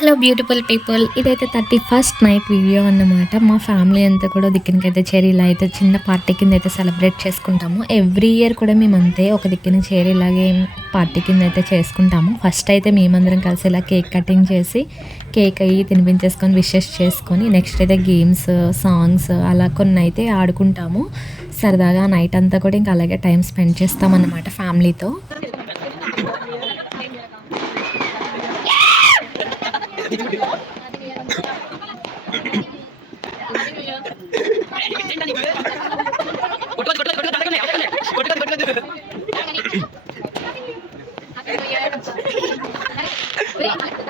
Hello beautiful people ఇదైతే thirty first night video అన్నమాట. మా ఫ్యామిలీ అంతా కూడా దిక్కునికైతే చేరి ఇలా అయితే చిన్న పార్టీ కింద అయితే సెలబ్రేట్ చేసుకుంటాము. ఎవ్రీ ఇయర్ కూడా మేము అంతే ఒక దిక్కున చేరి ఇలాగే పార్టీ కింద అయితే చేసుకుంటాము. ఫస్ట్ అయితే మేమందరం కలిసి ఇలా కేక్ కటింగ్ చేసి కేక్ అయ్యి తినిపించేసుకొని విషెస్ చేసుకొని నెక్స్ట్ అయితే గేమ్స్ సాంగ్స్ అలా కొన్ని అయితే ఆడుకుంటాము. సరదాగా నైట్ అంతా కూడా ఇంకా అలాగే టైం స్పెండ్ చేస్తామన్నమాట ఫ్యామిలీతో ఫ్యామిలీతో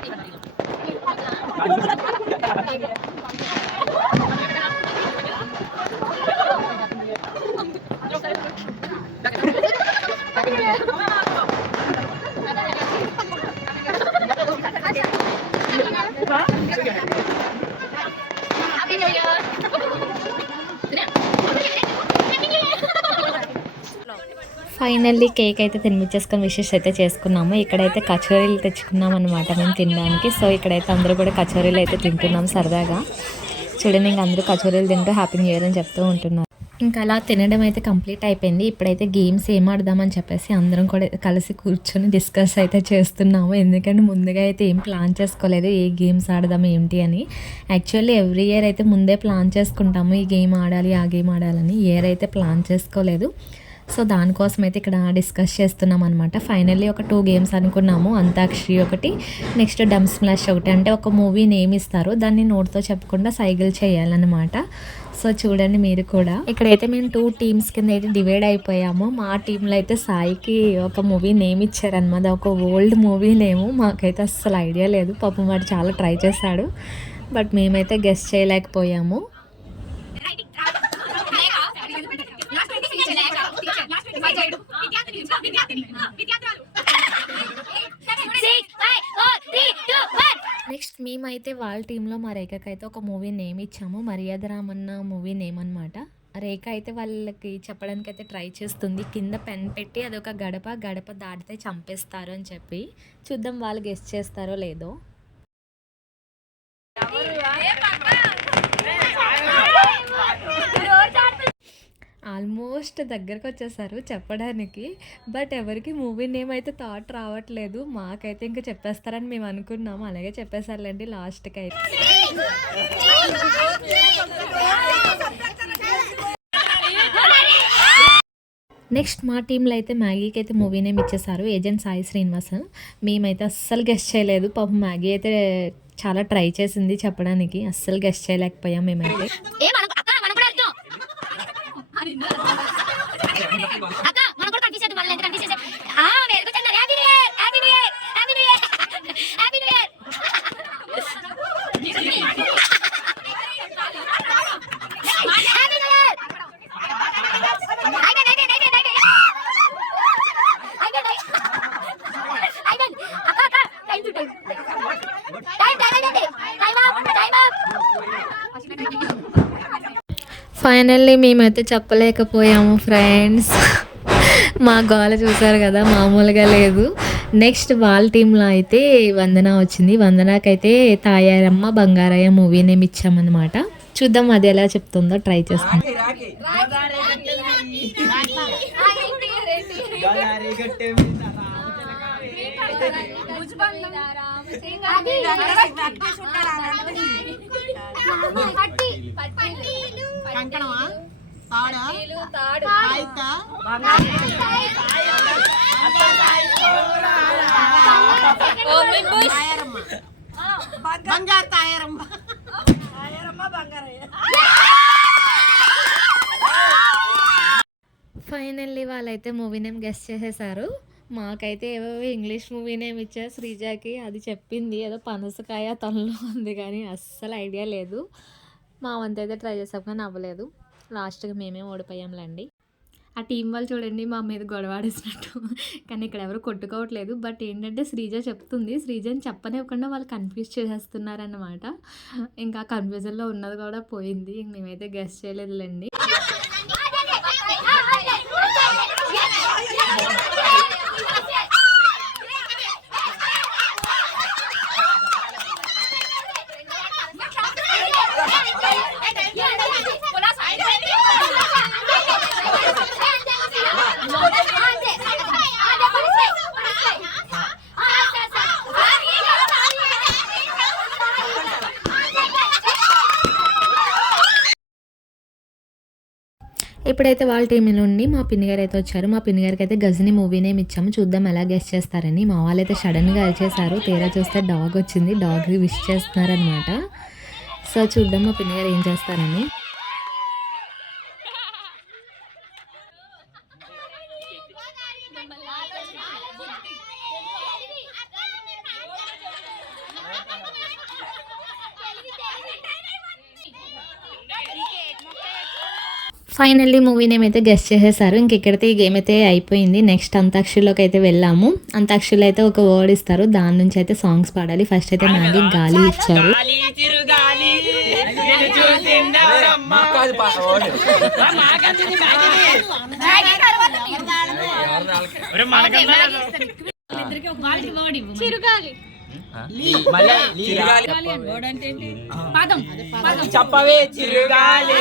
ఫైనల్లీ కేక్ అయితే తినిపించేసుకొని విషెస్ అయితే చేసుకున్నాము. ఇక్కడైతే కచోరీలు తెచ్చుకున్నాం అనమాట మేము తినడానికి. సో ఇక్కడైతే అందరూ కూడా కచోరీలు అయితే తింటున్నాం సరదాగా. చూడండి ఇంక అందరూ కచోరీలు తింటూ హ్యాపీ న్యూ ఇయర్ అని చెప్తూ ఉంటున్నారు. ఇంకా అలా తినడం అయితే కంప్లీట్ అయిపోయింది. ఇప్పుడైతే గేమ్స్ ఏం ఆడదామని చెప్పేసి అందరం కూడా కలిసి కూర్చొని డిస్కస్ అయితే చేస్తున్నాము. ఎందుకంటే ముందుగా అయితే ఏం ప్లాన్ చేసుకోలేదు. ఏ గేమ్స్ ఆడదాం ఏంటి అని. యాక్చువల్లీ ఎవ్రీ ఇయర్ అయితే ముందే ప్లాన్ చేసుకుంటాము. ఈ గేమ్ ఆడాలి ఆ గేమ్ ఆడాలని. ఇయర్ అయితే ప్లాన్ చేసుకోలేదు. సో దానికోసం అయితే ఇక్కడ డిస్కస్ చేస్తున్నాం అనమాట ఫైనల్లీ ఒక టూ గేమ్స్ అనుకున్నాము. అంతాక్షరి ఒకటి నెక్స్ట్ డమ్ స్మాష్ ఒకటి. అంటే ఒక మూవీ నేమ్ ఇస్తారు. దాన్ని నోట్తో చెప్పకుండా సైకిల్ చేయాలన్నమాట. సో చూడండి మీరు కూడా. ఇక్కడైతే మేము టూ టీమ్స్ కింద అయితే డివైడ్ అయిపోయాము. మా టీంలో అయితే సాయికి ఒక మూవీ నేమ్ ఇచ్చారనమాట ఒక ఓల్డ్ మూవీ నేము మాకైతే అస్సలు ఐడియా లేదు. పాపం వాడు చాలా ట్రై చేశాడు. బట్ మేమైతే గెస్ట్ చేయలేకపోయాము. నెక్స్ట్ మేమైతే వాళ్ళ టీంలో మా రేఖకైతే అయితే ఒక మూవీ నేమ్ ఇచ్చాము. మర్యాద రామన్న మూవీ నేమ్ అనమాట రేఖ అయితే వాళ్ళకి చెప్పడానికి అయితే ట్రై చేస్తుంది. కింద పెన్ పెట్టి అదొక గడప గడప దాటితే చంపేస్తారు అని చెప్పి. చూద్దాం వాళ్ళు గెస్ట్ చేస్తారో లేదో. ఆల్మోస్ట్ దగ్గరకు వచ్చేసారు చెప్పడానికి. బట్ ఎవరికి మూవీ నేమ్ అయితే థాట్ రావట్లేదు. మాకైతే ఇంకా చెప్పేస్తారని మేము అనుకున్నాము అలాగే చెప్పేసారులేండి లాస్ట్కి అయితే నెక్స్ట్ మా టీంలో అయితే మ్యాగీకి అయితే మూవీ నేమ్ ఇచ్చేసారు. ఏజెంట్ సాయి శ్రీనివాస. మేమైతే అస్సలు గెస్ట్ చేయలేదు. పాపం మ్యాగీ అయితే చాలా ట్రై చేసింది చెప్పడానికి. అస్సలు గెస్ట్ చేయలేకపోయాం మేమైతే. 你们 ఫైనల్లీ మేమైతే చెప్పలేకపోయాము ఫ్రెండ్స్. మా గోల చూసారు కదా మామూలుగా లేదు. నెక్స్ట్ వాళ్ళ టీంలో అయితే వందన వచ్చింది. వందనకైతే తాయారమ్మ బంగారయ్య మూవీ నేమ్ ఇచ్చామన్నమాట. చూద్దాం అది ఎలా చెప్తుందో ట్రై చేస్తాం. కంకణమా? తాడా? తాయిత తాయారమ్మ. బంగారు తాయారమ్మ. ఫైనల్లీ వాళ్ళైతే మూవీ నేమ్ గెస్ట్ చేసేసారు. మాకైతే ఏవో ఇంగ్లీష్ మూవీ నేమ్ ఇచ్చారు శ్రీజాకి. అది చెప్పింది. ఏదో పనసకాయ తనలో ఉంది కానీ అస్సలు ఐడియా లేదు. మా వంత అయితే ట్రై చేసాం కానీ అవ్వలేదు. లాస్ట్గా మేమే ఓడిపోయాంలేండి. ఆ టీం వాళ్ళు చూడండి మా మీద గొడవాడేసినట్టు కానీ ఇక్కడ ఎవరు కొట్టుకోవట్లేదు. బట్ ఏంటంటే శ్రీజ చెప్తుంది. శ్రీజని చెప్పనివ్వకుండా వాళ్ళు కన్ఫ్యూజ్ చేసేస్తున్నారన్నమాట. ఇంకా కన్ఫ్యూజన్లో ఉన్నది కూడా పోయింది. ఇంక మేమైతే గెస్ట్ చేయలేదులేండి. ఇప్పుడైతే వాళ్ళ టీం నుండి మా పిన్నిగారు అయితే వచ్చారు. మా పిన్నిగారికి అయితే గజని మూవీ నేమ్ ఇచ్చాము. చూద్దాం ఎలా గెస్ట్ చేస్తారని. మా వాళ్ళు అయితే సడన్గా అరిచేశారు. తీరా చూస్తే డాగ్ వచ్చింది. డాగ్ విష్ చేస్తున్నారనమాట సో చూద్దాం మా పిన్నిగారు ఏం చేస్తారని. ఫైనల్లీ మూవీ నేమ్ అయితే గెస్ట్ చేసేసారు. ఇంక ఇక్కడైతే ఈ గేమ్ అయితే అయిపోయింది. నెక్స్ట్ అంతాక్షరిలోకి అయితే వెళ్ళాము. అంతాక్షరిలో అయితే ఒక వర్డ్ ఇస్తారు. దాని నుంచి అయితే సాంగ్స్ పాడాలి. ఫస్ట్ అయితే మ్యాగీ గాలి ఇచ్చారు. చెప్పవే చిరుగాలి.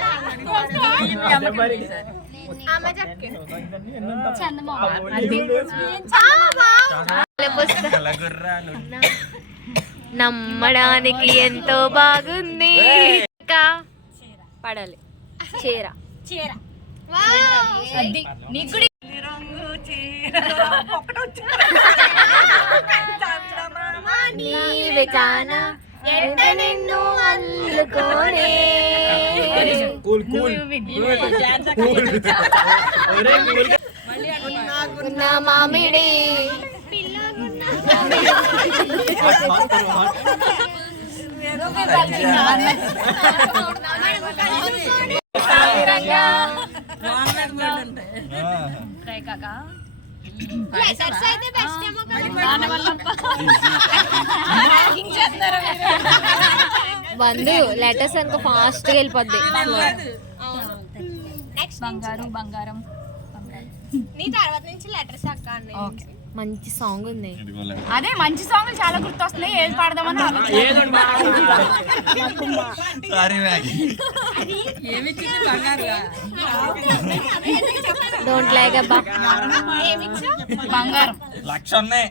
నమ్మడానికి ఎంతో బాగుంది. పడాలి. చీర. చీర. అది నీకు ఎంట నిన్ను అల్లుకోనే? Cool cool. మామిడి. వందు లెటర్స్ అనుకో ఫాస్ట్గా వెళ్ళిపోద్ది. బంగారు బంగారం. నీ తర్వాత నుంచి లెటర్స్ అక్క ఓకే మంచి సాంగ్ ఉంది. అదే మంచి సాంగ్ చాలా గుర్తొస్తున్నాయి. ఏది పాడదామని డోంట్ లైక్ అబ్బా. బంగారం. లక్ష ఉన్నాయి.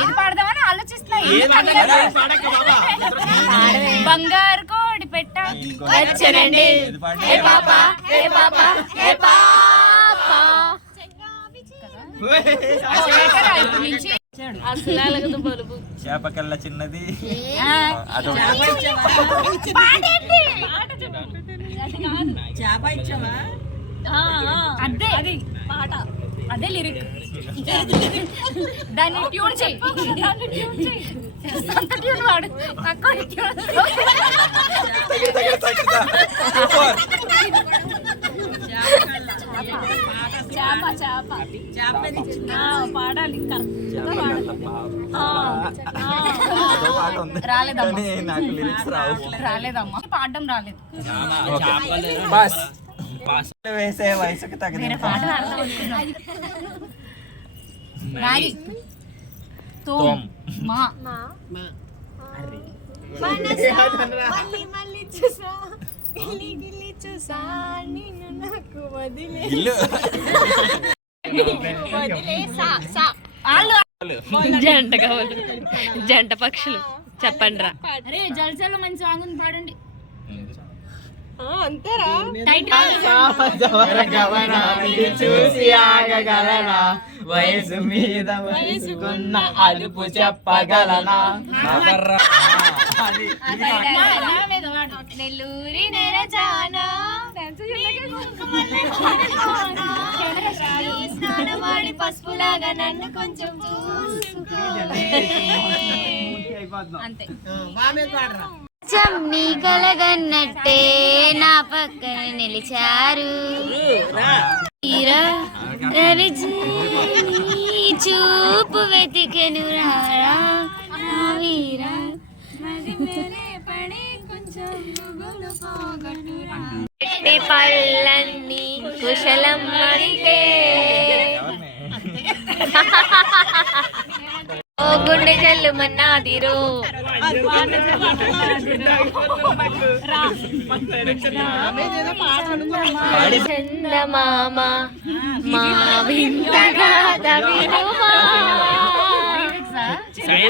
ఏది పాడదామని ఆలోచిస్తున్నా ఏది పాడలేదు. బంగారు కోడి పెట్ట. వచ్చానండి. ఇది పాడు. ఏ పాప ఏ పాప ఏ పాప. బలుపు చేపకల్ల చిన్నది. అదొకటి. అదే అది పాట అదే లిరిక్. దాన్ని ట్యూన్ చెయ్యి ట్యూన్ వాడు తక్కువ ట్యూన్ చేప. చేప ఆ, పాడాలి రాలేదమ్మా. పాడడం రాలేదు. బస్. వేసే వయసుకు తోమ్. మా. మళ్ళీ మళ్ళీ చూసా. గిల్లి గిల్లి చూసా నిన్ను నాకు వదిలే ఇల్లు. వదిలేసా సా వాళ్ళు జంట కావాలి. జంట పక్షులు. చెప్పండి రా అరే జల్సాలో మంచి సాంగ్ ఉంది పాడండి. అంతేరా. చూసి ఆగగలనా? వయసు మీద వయసుకున్న అదుపు చెప్పగలనా? అది. నెల్లూరి నెరజానా? స్నానవాడి పసుపులాగా నన్ను కొంచెం అంతే. నీ కలగన్నట్టే నా పక్కన నిలిచారు. చూపు వెతికెను రారా? వీరా? ఎట్టి పళ్ళన్నీ కుశలం మణికే. ఓ గుండె జల్లు మన్నాదిరో చందమామ మా వింతగా వినుమా కానీ మా పాడు అయిపోయింది